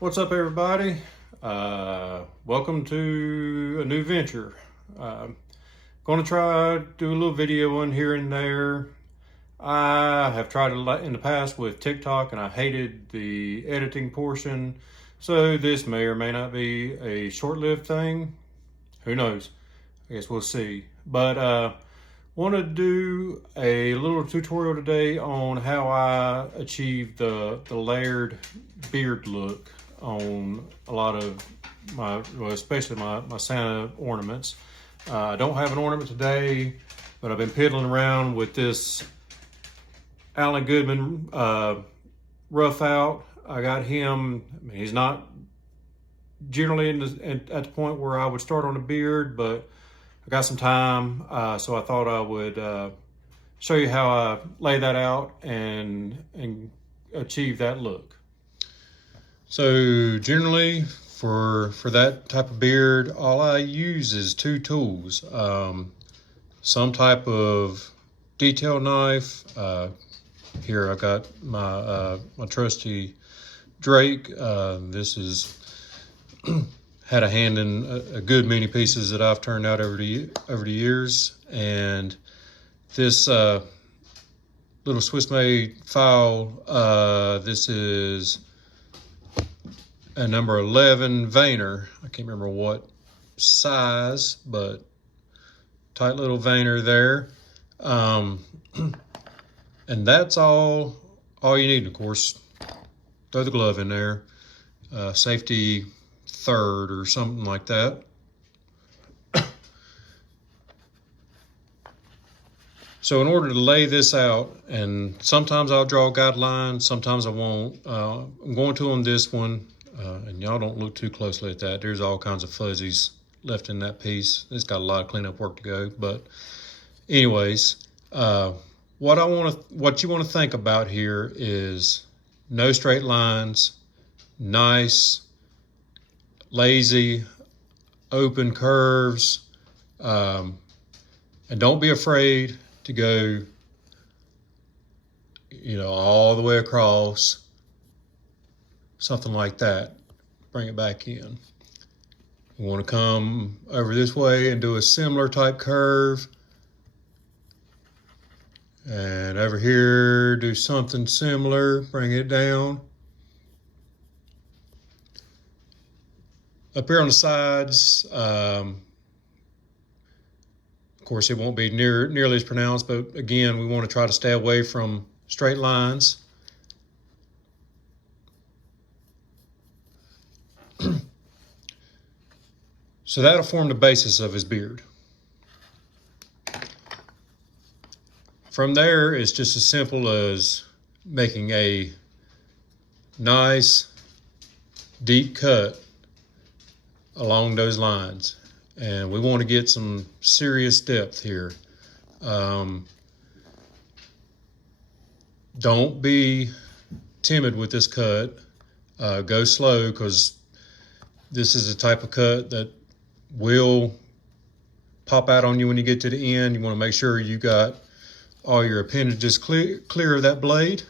What's up, everybody? Welcome to a new venture. Going to try do a little video in here and there. I have tried it in the past with TikTok, and I hated the editing portion. So this may or may not be a short-lived thing. Who knows? I guess we'll see. But want to do a little tutorial today on how I achieve the layered beard look on a lot of my, well, especially my Santa ornaments. I don't have an ornament today, but I've been piddling around with this Alan Goodman rough out. I got him. I mean, he's not generally at the point where I would start on a beard, but I got some time, so I thought I would show you how I lay that out and achieve that look. So generally for that type of beard, all I use is two tools. Some type of detail knife. Here I got my trusty Drake. This is had a hand in a good many pieces that I've turned out over the years. And this little Swiss-made file, this is a number 11 Vayner. I can't remember what size, but tight little Vayner there. And that's all you need. Of course, throw the glove in there. Safety third or something like that. So in order to lay this out, and sometimes I'll draw a guideline, sometimes I won't. I'm going to on this one, and y'all don't look too closely at that. There's all kinds of fuzzies left in that piece. It's got a lot of cleanup work to go. But anyways, what you want to think about here is no straight lines, nice, lazy, open curves, and don't be afraid to go, all the way across, something like that. Bring it back in. You want to come over this way and do a similar type curve, and over here do something similar. Bring it down. Up here on the sides, of course, it won't be nearly as pronounced, but again, we want to try to stay away from straight lines. So that'll form the basis of his beard. From there, it's just as simple as making a nice, deep cut along those lines. And we want to get some serious depth here. Don't be timid with this cut. Go slow, because this is a type of cut that will pop out on you when you get to the end. You want to make sure you got all your appendages clear of that blade.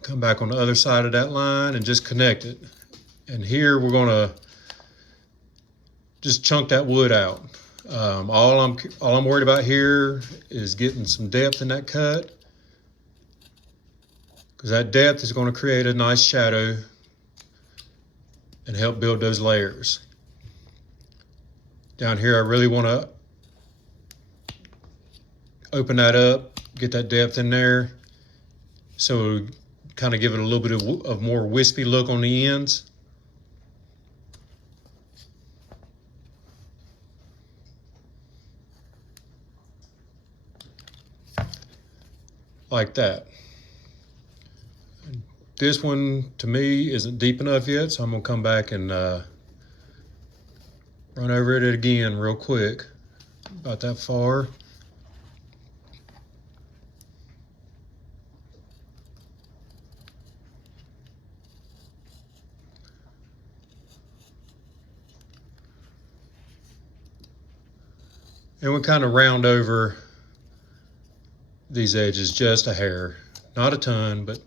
Come back on the other side of that line and just connect it. And here we're going to just chunk that wood out. All I'm worried about here is getting some depth in that cut, because that depth is going to create a nice shadow and help build those layers. Down here, I really want to open that up, get that depth in there, so kind of give it a little bit of more wispy look on the ends. Like that. This one, to me, isn't deep enough yet, so I'm going to come back and run over it again real quick, about that far. And we kind of round over these edges just a hair, not a ton, but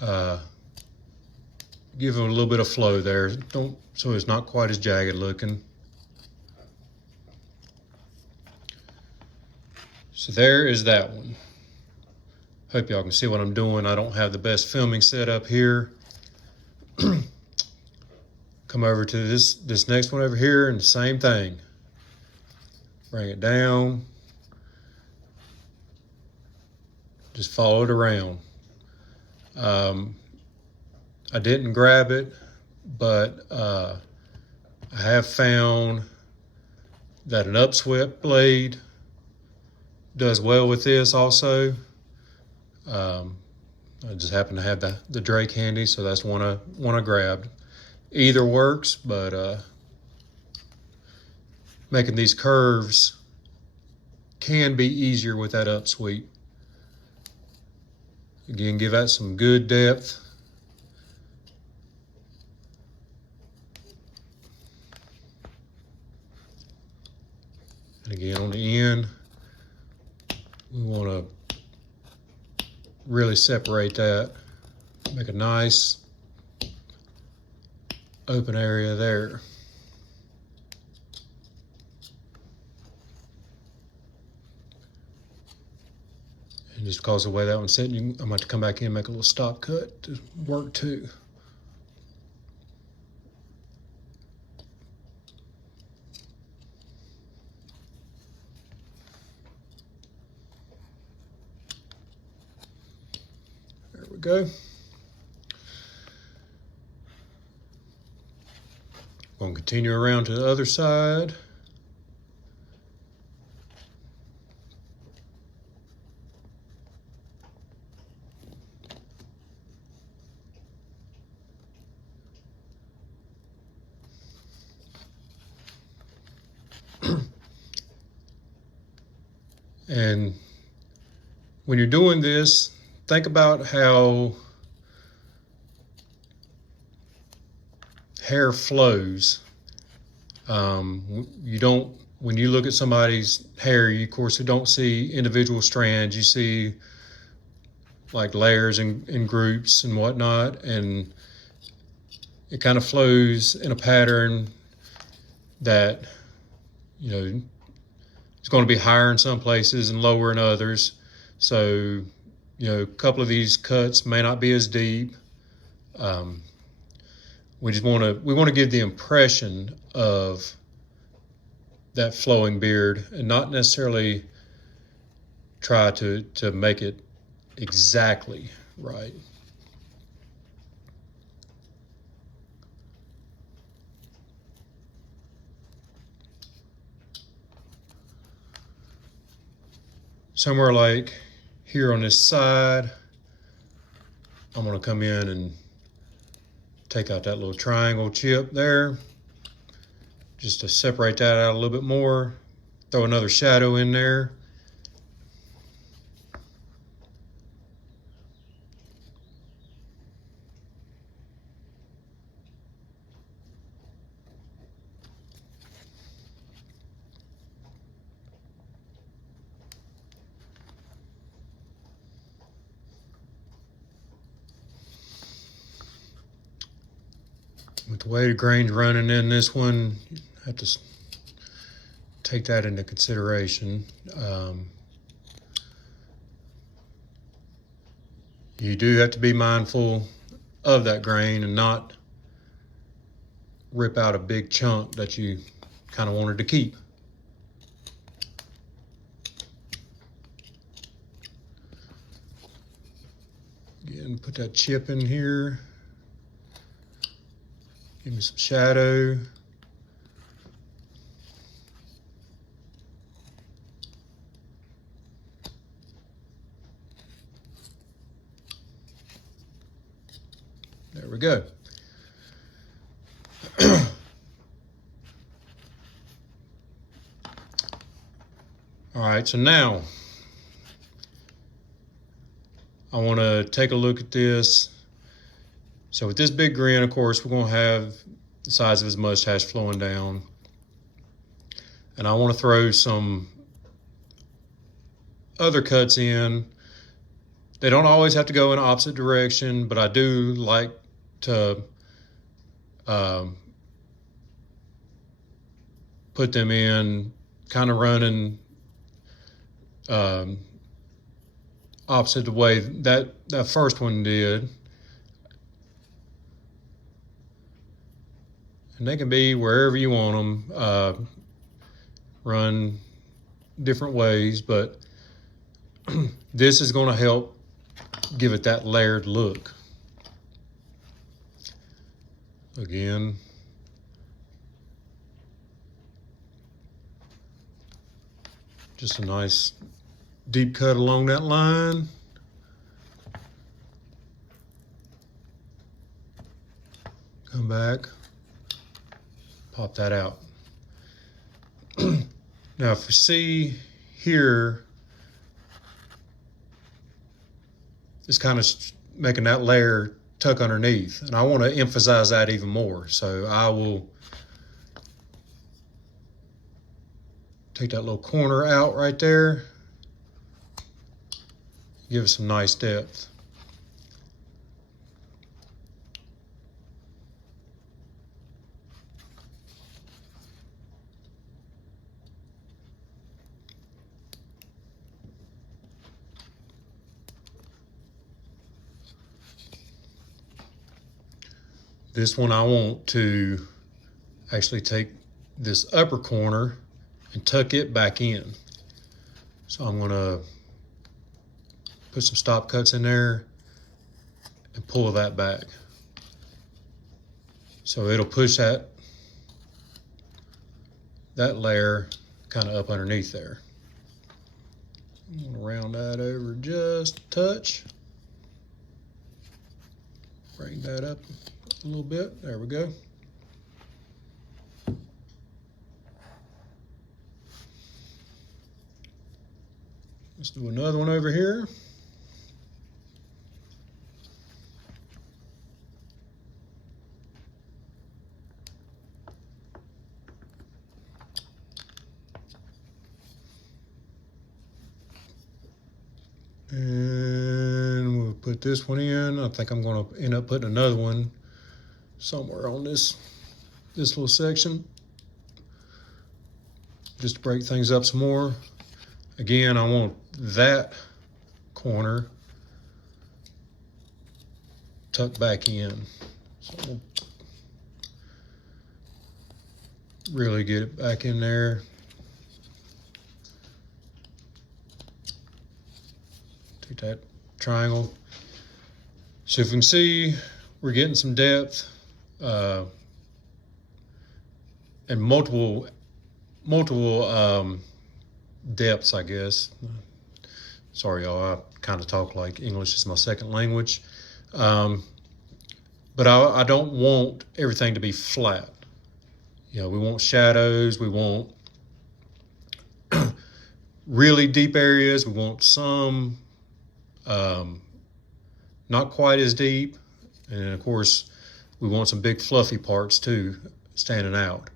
give it a little bit of flow there, so it's not quite as jagged looking. So there is that one. Hope y'all can see what I'm doing. I don't have the best filming setup here. Come over to this next one over here, and the same thing. Bring it down. Just follow it around. I didn't grab it, but I have found that an upswept blade does well with this also. I just happen to have the Drake handy, so that's one I grabbed. Either works, but making these curves can be easier with that upsweep. Again, give that some good depth. And again, on the end, we want to really separate that. Make a nice open area there. And just because of the way that one's sitting, I'm going to come back in and make a little stop cut to work too. There we go. Going to continue around to the other side. And when you're doing this, think about how hair flows. When you look at somebody's hair, you of course don't see individual strands. You see like layers and groups and whatnot, and it kind of flows in a pattern that, you know, it's going to be higher in some places and lower in others. So, you know, a couple of these cuts may not be as deep. We want to give the impression of that flowing beard and not necessarily try to make it exactly right. Somewhere like here on this side, I'm going to come in and take out that little triangle chip there, just to separate that out a little bit more. Throw another shadow in there. With the way the grain's running in this one, you have to take that into consideration. You do have to be mindful of that grain and not rip out a big chunk that you kind of wanted to keep. Again, put that chip in here. Give me some shadow. There we go. All right, so now I want to take a look at this. So with this big grin, of course, we're going to have the size of his mustache flowing down. And I want to throw some other cuts in They don't always have to go in opposite direction, but I do like to put them in kind of running opposite the way that first one did. And they can be wherever you want them, run different ways, but this is going to help give it that layered look. Again, just a nice deep cut along that line. Come back, pop that out. Now, if you see here, it's kind of making that layer tuck underneath, and I want to emphasize that even more. So I will take that little corner out right there, give it some nice depth. This one I want to actually take this upper corner and tuck it back in. So I'm gonna put some stop cuts in there and pull that back. So it'll push that layer kind of up underneath there. I'm gonna round that over just a touch. Bring that up a little bit, there we go. Let's do another one over here. And we'll put this one in. I think I'm gonna end up putting another one somewhere on this little section, just to break things up some more. Again, I want that corner tucked back in. So we'll really get it back in there. Take that triangle. So if you can see, we're getting some depth and multiple depths, I guess. Sorry, y'all, I kind of talk like English is my second language. But I don't want everything to be flat. You know, we want shadows, we want really deep areas, we want some not quite as deep, and of course, we want some big fluffy parts too, standing out.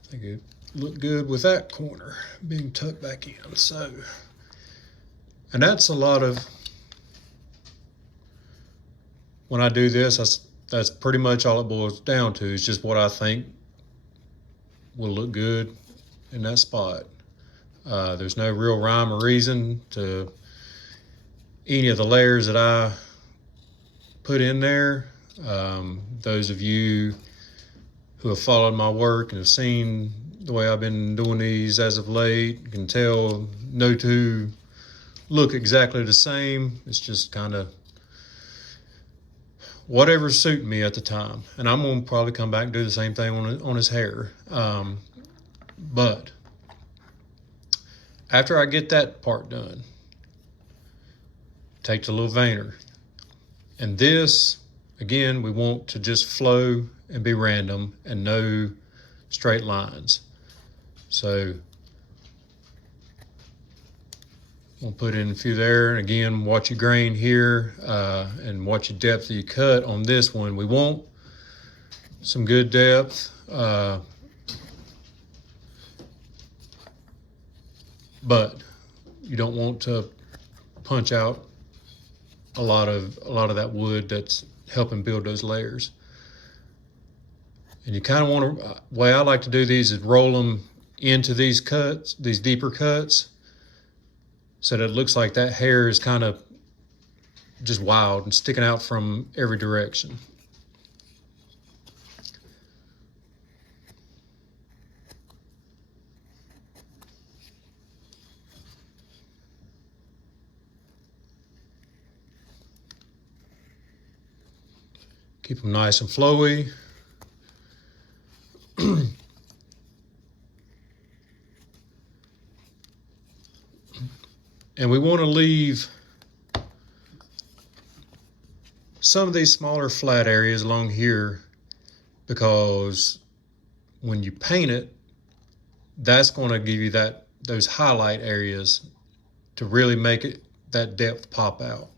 I think it looked good with that corner being tucked back in. So, and that's a lot of, when I do this, that's pretty much all it boils down to. It's just what I think will look good in that spot. There's no real rhyme or reason to any of the layers that I put in there. Those of you who have followed my work and have seen the way I've been doing these as of late can tell no two look exactly the same. It's just kind of whatever's suiting me at the time. And I'm gonna probably come back and do the same thing on his hair. But after I get that part done, take the little veiner, And this, again, we want to just flow and be random and no straight lines. So we'll put in a few there. And again, watch your grain here and watch your depth of your cut on this one. We want some good depth. But you don't want to punch out a lot of that wood that's helping build those layers. And you kind of want to, way I like to do these is roll them into these cuts, these deeper cuts, so that it looks like that hair is kind of just wild and sticking out from every direction. Keep them nice and flowy. And we want to leave some of these smaller flat areas along here, because when you paint it, that's going to give you those highlight areas to really make it that depth pop out.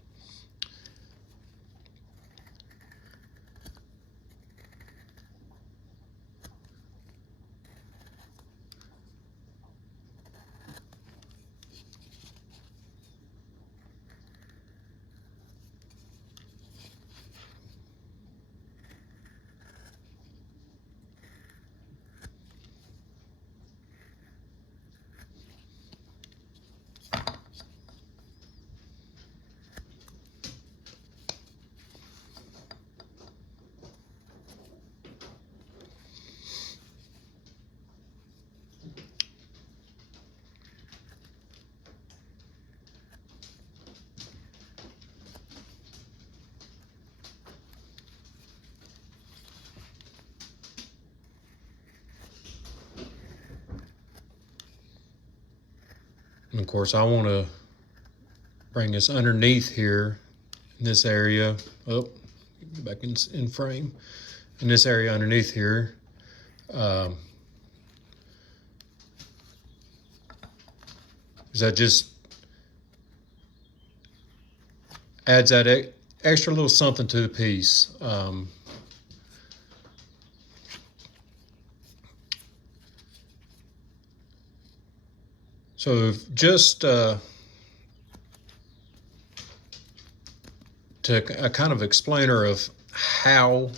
And of course, I want to bring this underneath here in this area. Oh, get back in frame. In this area underneath here. That just adds that extra little something to the piece. So just to a kind of explainer of how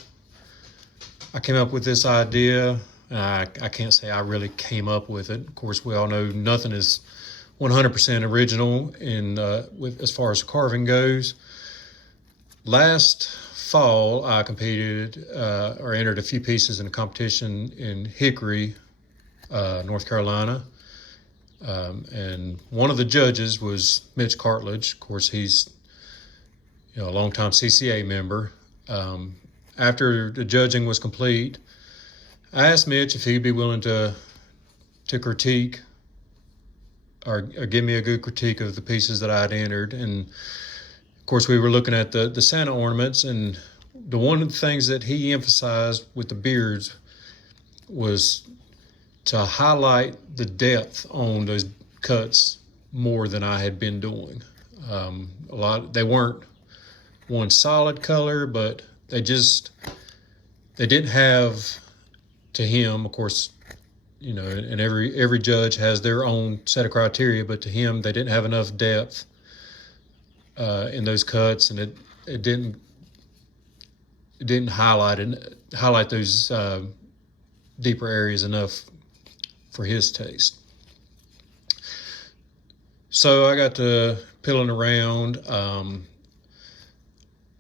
I came up with this idea. I can't say I really came up with it. Of course, we all know nothing is 100% original as far as carving goes. Last fall, I competed or entered a few pieces in a competition in Hickory, North Carolina. And one of the judges was Mitch Cartledge. Of course, he's a longtime CCA member. After the judging was complete, I asked Mitch if he'd be willing to critique or give me a good critique of the pieces that I'd entered. And of course, we were looking at the Santa ornaments, and one of the things that he emphasized with the beards was to highlight the depth on those cuts more than I had been doing. They weren't one solid color, but they didn't have, to him, of course, and every judge has their own set of criteria, but to him, they didn't have enough depth in those cuts, and it didn't highlight those deeper areas enough for his taste. So I got to pilling around,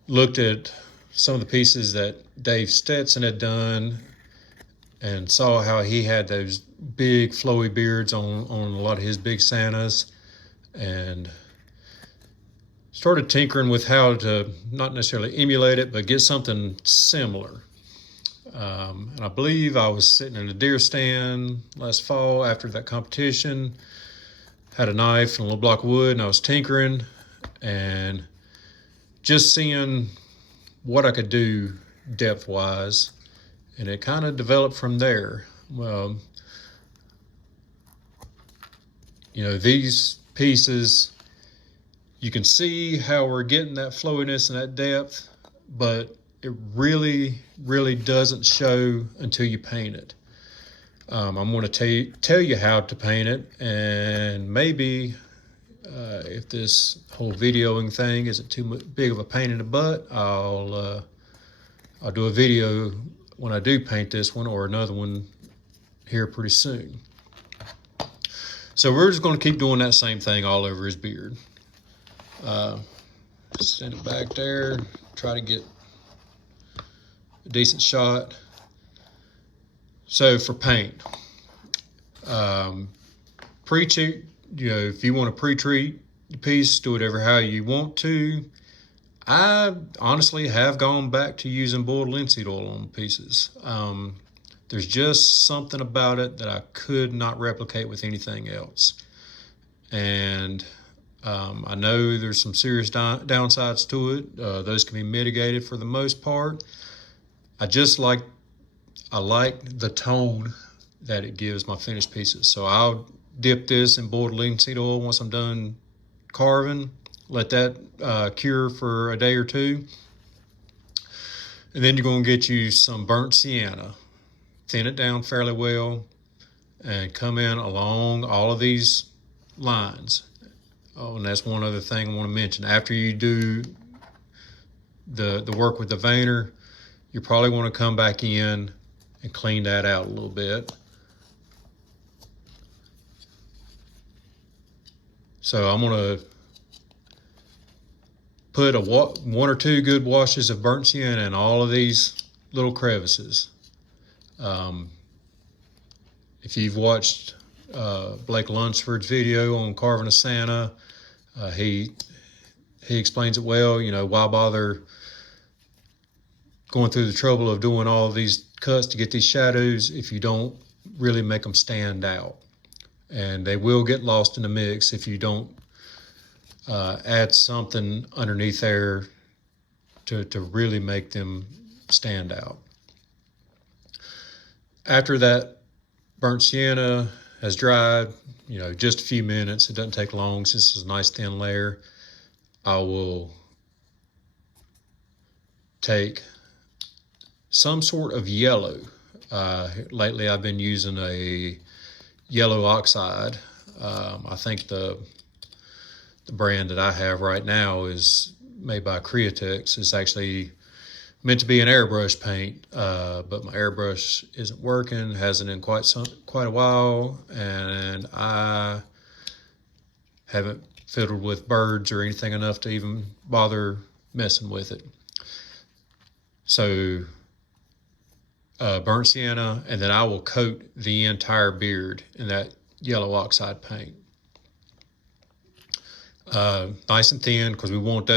looked at some of the pieces that Dave Stetson had done, and saw how he had those big flowy beards on a lot of his big Santas, and started tinkering with how to not necessarily emulate it, but get something similar. And I believe I was sitting in a deer stand last fall after that competition, had a knife and a little block of wood, and I was tinkering and just seeing what I could do depth-wise, and it kind of developed from there. You know, these pieces, you can see how we're getting that flowiness and that depth, but it really, really doesn't show until you paint it. I'm going to tell you how to paint it, and maybe if this whole videoing thing isn't too big of a pain in the butt, I'll do a video when I do paint this one, or another one here pretty soon. So we're just going to keep doing that same thing all over his beard. Send it back there, try to get a decent shot. So for paint, pre-treat, you know, if you want to pre-treat the piece, do whatever how you want to. I honestly have gone back to using boiled linseed oil on pieces. There's just something about it that I could not replicate with anything else. And I know there's some serious downsides to it. Those can be mitigated for the most part. I like the tone that it gives my finished pieces. So I'll dip this in boiled linseed oil once I'm done carving. Let that cure for a day or two. And then you're going to get you some burnt sienna. Thin it down fairly well and come in along all of these lines. Oh, and that's one other thing I want to mention. After you do the work with the veiner, you probably want to come back in and clean that out a little bit. So I'm going to put one or two good washes of burnt sienna in all of these little crevices. If you've watched Blake Lunsford's video on carving a Santa, he explains it well. You know, why bother going through the trouble of doing all of these cuts to get these shadows if you don't really make them stand out? And they will get lost in the mix if you don't add something underneath there to really make them stand out. After that burnt sienna has dried, you know, just a few minutes, it doesn't take long since it's a nice thin layer, I will take some sort of yellow. Lately I've been using a yellow oxide. I think the brand that I have right now is made by Createx. It's actually meant to be an airbrush paint, but my airbrush isn't working, hasn't in quite a while, and I haven't fiddled with birds or anything enough to even bother messing with it. So burnt sienna, and then I will coat the entire beard in that yellow oxide paint. Nice and thin, because we want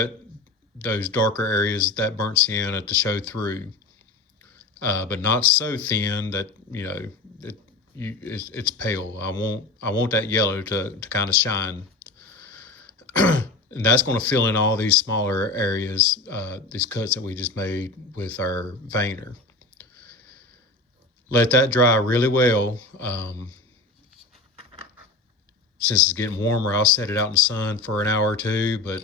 those darker areas, that burnt sienna, to show through, but not so thin that, you know, it's pale. I want that yellow to kind of shine, and that's going to fill in all these smaller areas, these cuts that we just made with our veiner. Let that dry really well. Since it's getting warmer, I'll set it out in the sun for an hour or two, but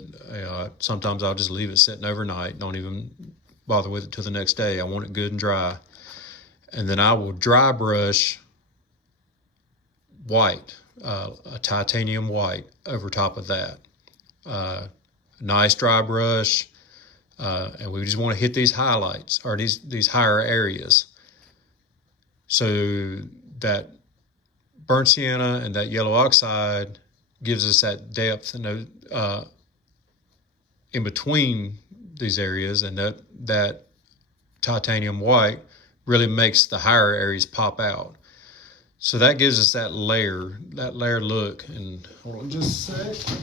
sometimes I'll just leave it sitting overnight. Don't even bother with it till the next day. I want it good and dry. And then I will dry brush white, a titanium white over top of that. Nice dry brush, and we just want to hit these highlights, or these higher areas, so that burnt sienna and that yellow oxide gives us that depth and in between these areas, and that titanium white really makes the higher areas pop out. So that gives us that layer look. And hold on just a sec.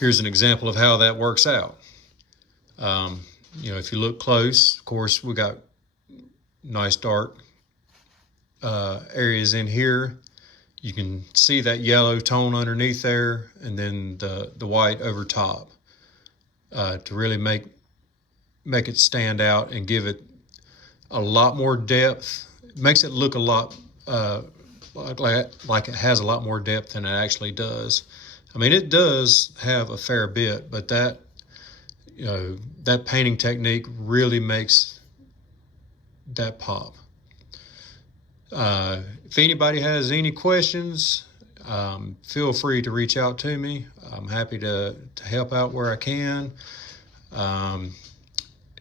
Here's an example of how that works out. You know, if you look close, of course, we got nice dark areas in here. You can see that yellow tone underneath there, and then the white over top. to really make it stand out and give it a lot more depth. It makes it look a lot like it has a lot more depth than it actually does. I mean, it does have a fair bit, but that that painting technique really makes that pop. If anybody has any questions, feel free to reach out to me. I'm happy to help out where I can.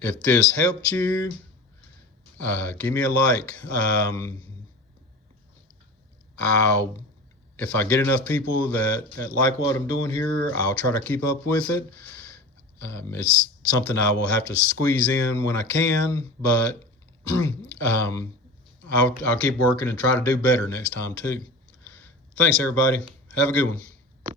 If this helped you, give me a like. If I get enough people that like what I'm doing here, I'll try to keep up with it. It's something I will have to squeeze in when I can, but I'll keep working and try to do better next time too. Thanks, everybody. Have a good one.